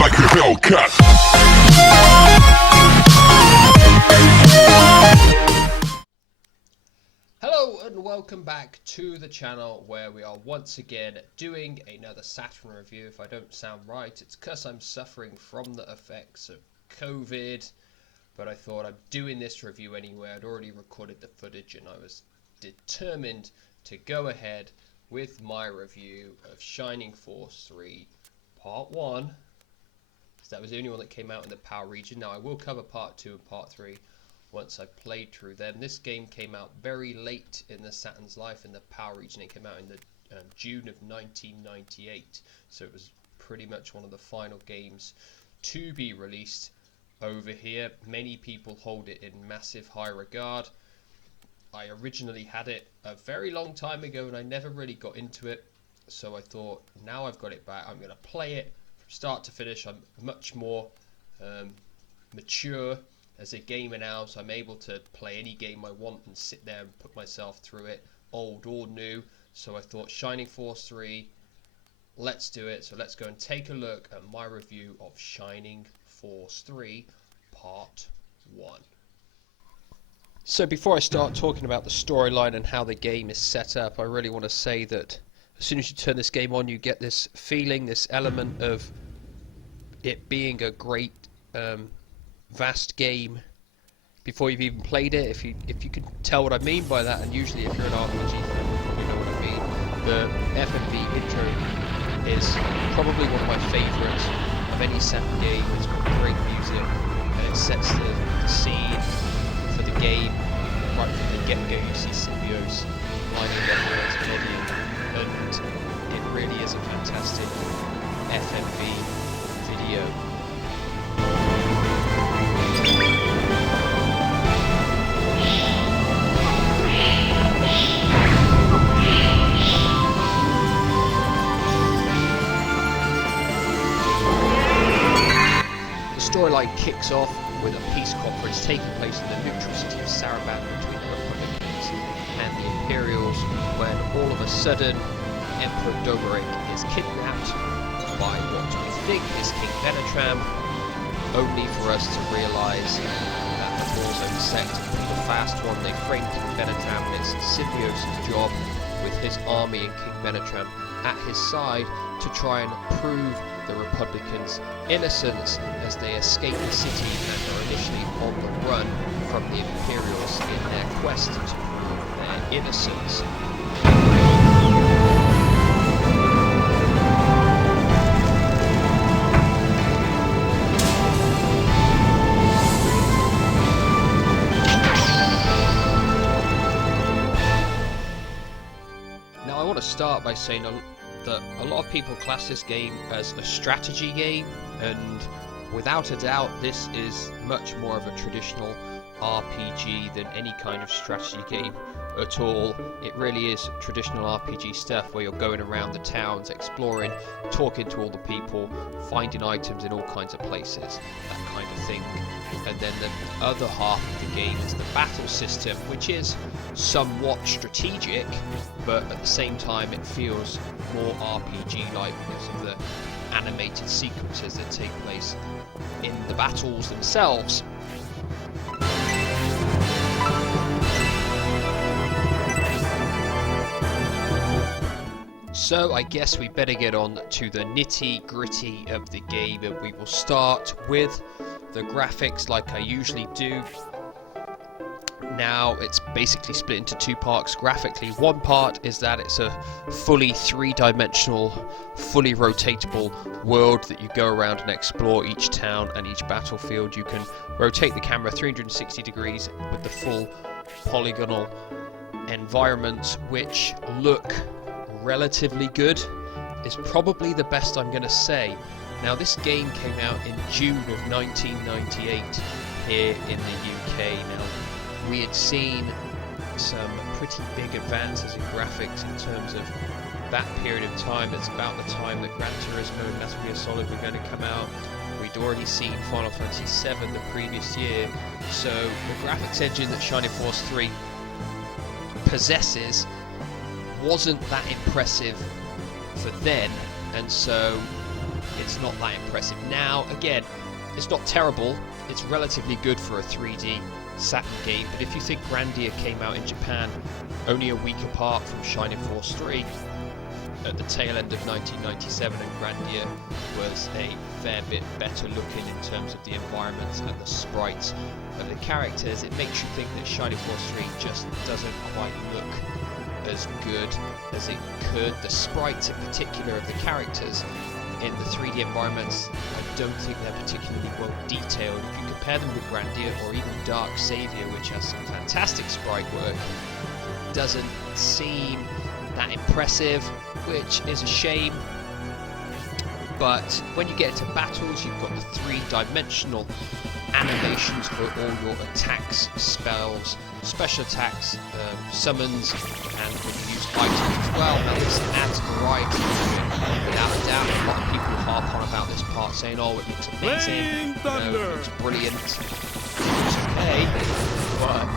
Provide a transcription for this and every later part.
like a Hellcat. Hello and welcome back to the channel where we are once again doing another Saturn review. If I don't sound right, it's because I'm suffering from the effects of COVID, but I thought I'm doing this review anyway. I'd already recorded the footage and I was determined to go ahead with my review of Shining Force 3 Part 1. So that was the only one that came out in the PAL region. Now I will cover Part 2 and Part 3 once I played through them. This game came out very late in the Saturn's life in the PAL region. It came out in the June of 1998, so it was pretty much one of the final games to be released over here. Many people hold it in massive high regard. I originally had it a very long time ago and I never really got into it, so I thought now I've got it back, I'm going to play it from start to finish. I'm much more mature as a gamer now, so I'm able to play any game I want and sit there and put myself through it, old or new. So I thought Shining Force 3, let's do it. So let's go and take a look at my review of Shining Force 3 Part 1. So before I start talking about the storyline and how the game is set up, I really want to say that as soon as you turn this game on, you get this feeling, this element of it being a great vast game before you've even played it. If you can tell what I mean by that, and usually if you're an RPG fan, you probably know what I mean. The FMV intro is probably one of my favourites of any Saturn game. It's got great music and it sets the scene for the game right from the get-go. You see Symbiosis lining up with its body, and it really is a fantastic FMV video. The storyline kicks off with a peace conference taking place in the neutral city of Sarabat between the Republicans and the Imperials, when all of a sudden Emperor Domeric is kidnapped by what we think is King Benetram, only for us to realise that the Warzone sect, the fast one, they framed King Benetram, and it's Symbiosis' job with his army and King Benetram at his side to try and prove the Republicans' innocence as they escape the city and are initially on the run from the Imperials in their quest to prove their innocence. Now I want to start by saying that a lot of people class this game as a strategy game, and without a doubt this is much more of a traditional RPG than any kind of strategy game at all. It really is traditional RPG stuff where you're going around the towns, exploring, talking to all the people, finding items in all kinds of places, that kind of thing. And then the other half of the game is the battle system, which is somewhat strategic, but at the same time it feels more RPG-like because of the animated sequences that take place in the battles themselves. So I guess we better get on to the nitty-gritty of the game, and we will start with the graphics like I usually do. Now it's basically split into two parts graphically. One part is that it's a fully three-dimensional, fully rotatable world that you go around and explore each town and each battlefield. You can rotate the camera 360 degrees with the full polygonal environments, which look relatively good, is probably the best I'm going to say. Now this game came out in June of 1998 here in the UK. Now we had seen some pretty big advances in graphics in terms of that period of time. It's about the time that Gran Turismo and Metal Gear Solid were going to come out. We'd already seen Final Fantasy VII the previous year, so the graphics engine that Shining Force 3 possesses wasn't that impressive for then, and so it's not that impressive. Now, again, it's not terrible. It's relatively good for a 3D Saturn game, but if you think Grandia came out in Japan only a week apart from Shining Force 3, at the tail end of 1997, and Grandia was a fair bit better looking in terms of the environments and the sprites of the characters, it makes you think that Shining Force 3 just doesn't quite look as good as it could. The sprites in particular of the characters in the 3D environments, I don't think they're particularly well detailed. If you compare them with Grandia or even Dark Savior, which has some fantastic sprite work, doesn't seem that impressive, which is a shame. But when you get into battles, you've got the three-dimensional animations for all your attacks, spells, special attacks, summons, and when you use items as well. Now this adds variety to it, without a doubt. A lot of people harp on about this part, saying, oh, it looks amazing, it looks brilliant, which is okay, but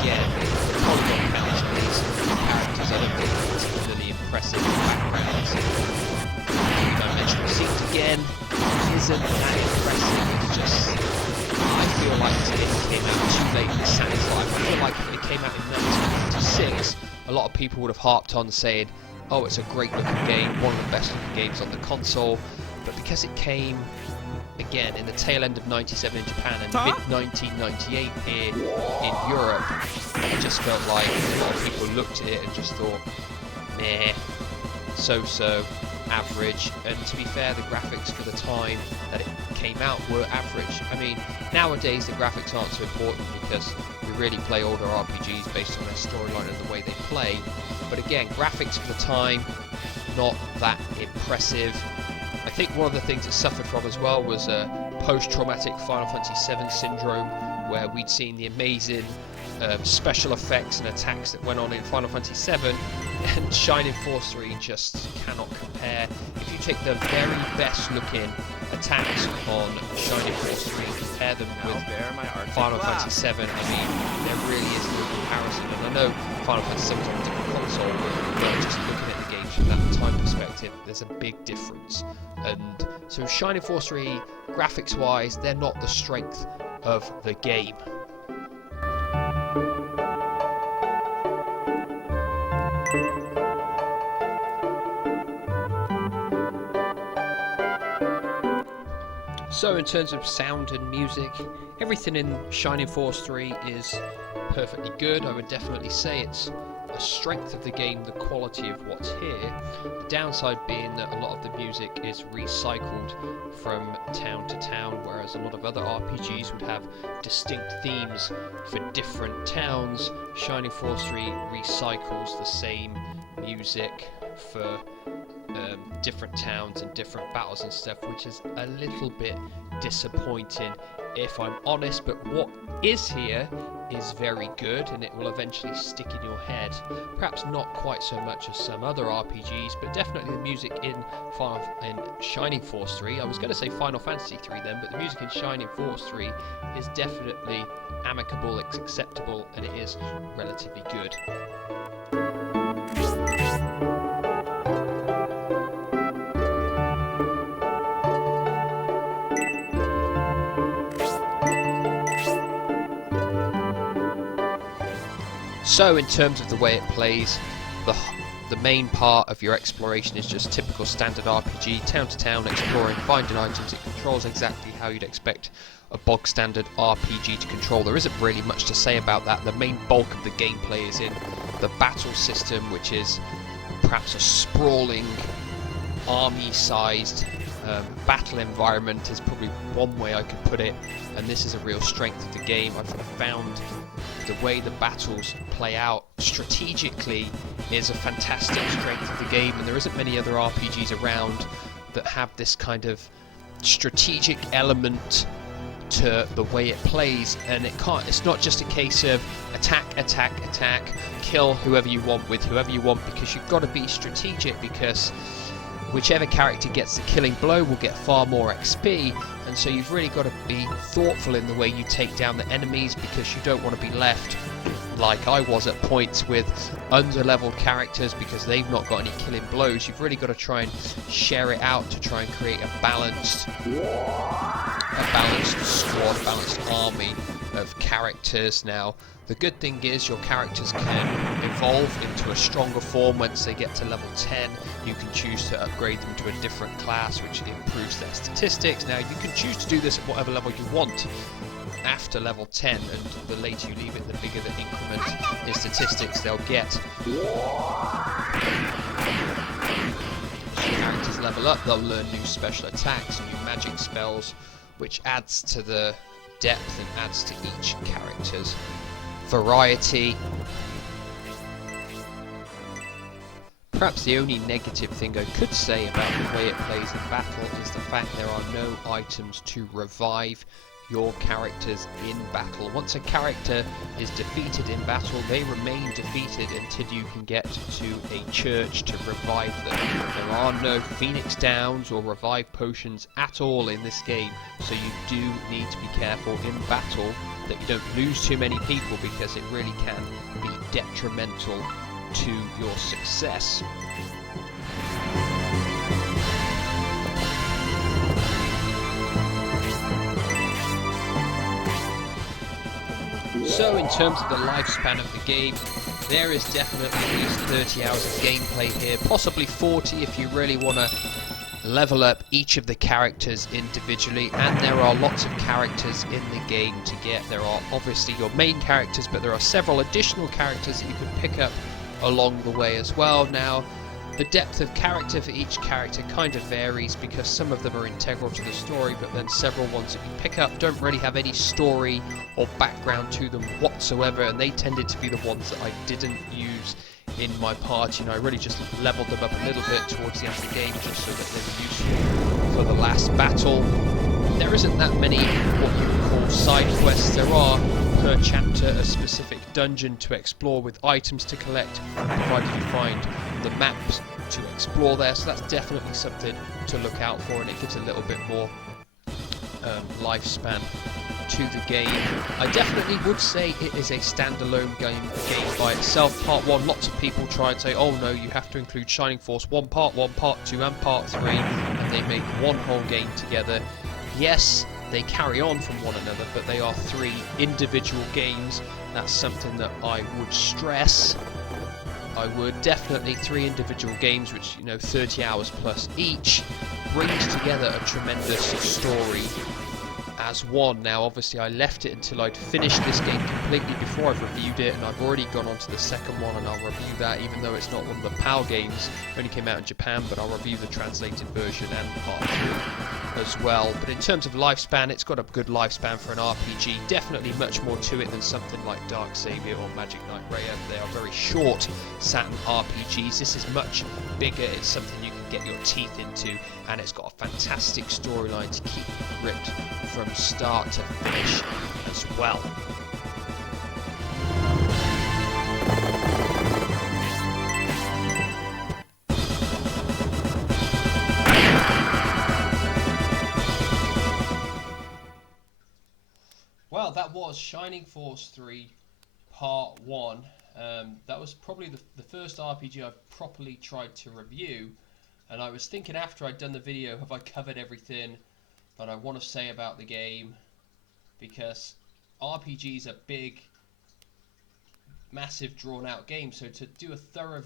again, the polygon count on these characters, I don't think it's particularly impressive backgrounds. Three-dimensional scenes again isn't that impressive. It's just, I feel like it came out too late in Saturn's life. I feel like if it came out in 1996, a lot of people would have harped on saying, oh, it's a great looking game, one of the best looking games on the console, but because it came again in the tail end of 97 in Japan and mid 1998 here in Europe, I just felt like a lot of people looked at it and just thought, meh, so-so, average. And to be fair, the graphics for the time that it came out were average. I mean, nowadays the graphics aren't so important because we really play older RPGs based on their storyline and the way they play. But again, graphics for the time, not that impressive. I think one of the things it suffered from as well was post-traumatic Final Fantasy VII syndrome, where we'd seen the amazing special effects and attacks that went on in Final Fantasy VII, and Shining Force 3 just cannot compare. If you take the very best looking attacks on Shining Force 3 and compare them with Final Fantasy VII, I mean, there really is no comparison. And I know Final Fantasy VII was on a different console, but just looking at the games from that time perspective, there's a big difference. And so Shining Force 3, graphics wise, they're not the strength of the game. So in terms of sound and music, everything in Shining Force 3 is perfectly good. I would definitely say it's a strength of the game, the quality of what's here. The downside being that a lot of the music is recycled from town to town, whereas a lot of other RPGs would have distinct themes for different towns. Shining Force 3 recycles the same music for different towns and different battles and stuff, which is a little bit disappointing if I'm honest, but what is here is very good and it will eventually stick in your head. Perhaps not quite so much as some other RPGs, but definitely the music in Shining Force 3, I was going to say Final Fantasy 3 then, but the music in Shining Force 3 is definitely amicable, it's acceptable, and it is relatively good. So in terms of the way it plays, the main part of your exploration is just typical standard RPG, town to town exploring, finding items. It controls exactly how you'd expect a bog standard RPG to control. There isn't really much to say about that. The main bulk of the gameplay is in the battle system, which is perhaps a sprawling army-sized battle environment is probably one way I could put it, and this is a real strength of the game. I've found the way the battles play out strategically is a fantastic strength of the game, and there isn't many other RPGs around that have this kind of strategic element to the way it plays. And it's not just a case of attack, kill whoever you want with whoever you want, because you've got to be strategic, because whichever character gets the killing blow will get far more XP, and so you've really got to be thoughtful in the way you take down the enemies, because you don't want to be left like I was at points with under-leveled characters because they've not got any killing blows. You've really got to try and share it out to try and create a balanced squad, a balanced army of characters. Now, the good thing is your characters can evolve into a stronger form once they get to level 10. You can choose to upgrade them to a different class, which improves their statistics. Now, you can choose to do this at whatever level you want after level 10, and the later you leave it, the bigger the increment in statistics they'll get. As your characters level up, they'll learn new special attacks, new magic spells, which adds to the depth and adds to each character's variety. Perhaps the only negative thing I could say about the way it plays in battle is the fact there are no items to revive your characters in battle. Once a character is defeated in battle, they remain defeated until you can get to a church to revive them. There are no Phoenix Downs or revive potions at all in this game, so you do need to be careful in battle that you don't lose too many people, because it really can be detrimental to your success. So in terms of the lifespan of the game, there is definitely at least 30 hours of gameplay here, possibly 40 if you really want to level up each of the characters individually, and there are lots of characters in the game to get. There are obviously your main characters, but there are several additional characters that you can pick up along the way as well. Now, the depth of character for each character kind of varies, because some of them are integral to the story, but then several ones that you pick up don't really have any story or background to them whatsoever, and they tended to be the ones that I didn't use in my party, and I really just leveled them up a little bit towards the end of the game just so that they were useful for the last battle. There isn't that many what you would call side quests. There are per chapter a specific dungeon to explore with items to collect, provided you find the maps to explore there, so that's definitely something to look out for, and it gives a little bit more lifespan to the game. I definitely would say it is a standalone game by itself. Part 1, lots of people try and say, oh no, you have to include Shining Force 1, Part 1, Part 2 and Part 3, and they make one whole game together. Yes, they carry on from one another, but they are 3 individual games. That's something that I would stress. I would definitely 3 individual games, which, 30 hours plus each, brings together a tremendous story as one. Now, obviously, I left it until I'd finished this game completely before I've reviewed it, and I've already gone on to the second one, and I'll review that, even though it's not one of the PAL games. It only came out in Japan, but I'll review the translated version and Part 2 as well. But in terms of lifespan, it's got a good lifespan for an RPG. Definitely much more to it than something like Dark Savior or Magic Knight Raya. They are very short Saturn RPGs. This is much bigger. It's something you can get your teeth into, and it's got a fantastic storyline to keep you gripped from start to finish as well. Well, that was Shining Force 3 Part 1. That was probably the first RPG I've properly tried to review, and I was thinking after I'd done the video, have I covered everything that I want to say about the game? Because RPGs are big, massive, drawn-out games, so to do a thorough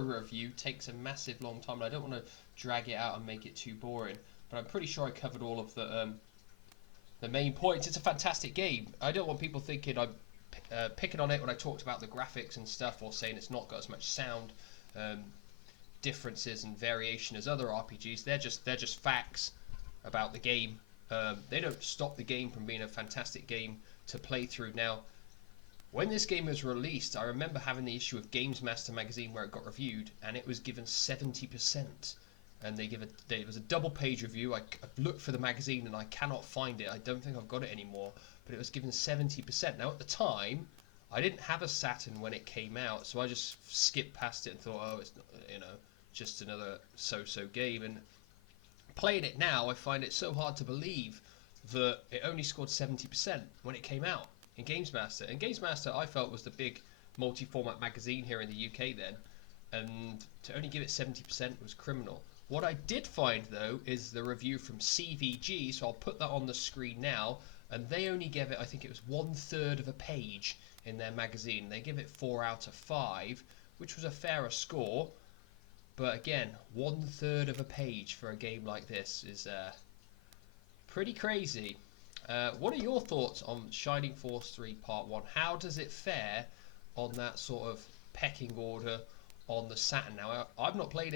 review takes a massive long time, and I don't want to drag it out and make it too boring. But I'm pretty sure I covered all of the main points. It's a fantastic game. I don't want people thinking I'm picking on it when I talked about the graphics and stuff, or saying it's not got as much sound differences and variation as other RPGs. They're just facts about the game. They don't stop the game from being a fantastic game to play through. Now, when this game was released, I remember having the issue of Games Master magazine where it got reviewed, and it was given 70%. And there was a double-page review. I've looked for the magazine and I cannot find it. I don't think I've got it anymore. But it was given 70%. Now, at the time, I didn't have a Saturn when it came out, so I just skipped past it and thought, oh, it's not, just another so-so game. And playing it now, I find it so hard to believe that it only scored 70% when it came out. in Games Master. And Games Master, I felt, was the big multi-format magazine here in the UK then, and to only give it 70% was criminal. What I did find though is the review from CVG, so I'll put that on the screen now, and they only gave it, I think it was 1/3 of a page in their magazine. They give it 4 out of 5, which was a fairer score, but again, 1/3 of a page for a game like this is pretty crazy. What are your thoughts on Shining Force 3 Part 1? How does it fare on that sort of pecking order on the Saturn? Now, I've not played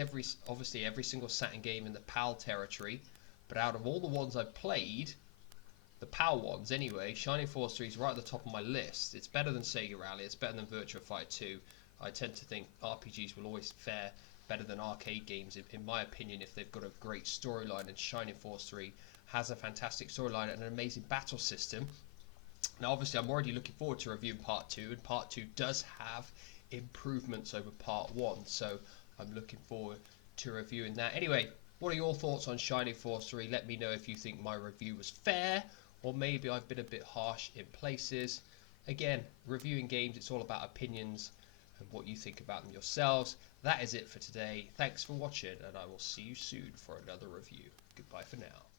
obviously every single Saturn game in the PAL territory, but out of all the ones I've played, the PAL ones anyway, Shining Force 3 is right at the top of my list. It's better than Sega Rally, it's better than Virtua Fighter 2. I tend to think RPGs will always fare better than arcade games, in my opinion, if they've got a great storyline, and Shining Force 3 has a fantastic storyline and an amazing battle system. Now, obviously, I'm already looking forward to reviewing Part 2, and Part 2 does have improvements over Part 1, so I'm looking forward to reviewing that. Anyway, what are your thoughts on Shining Force 3? Let me know if you think my review was fair, or maybe I've been a bit harsh in places. Again, reviewing games, it's all about opinions and what you think about them yourselves. That is it for today. Thanks for watching, and I will see you soon for another review. Goodbye for now.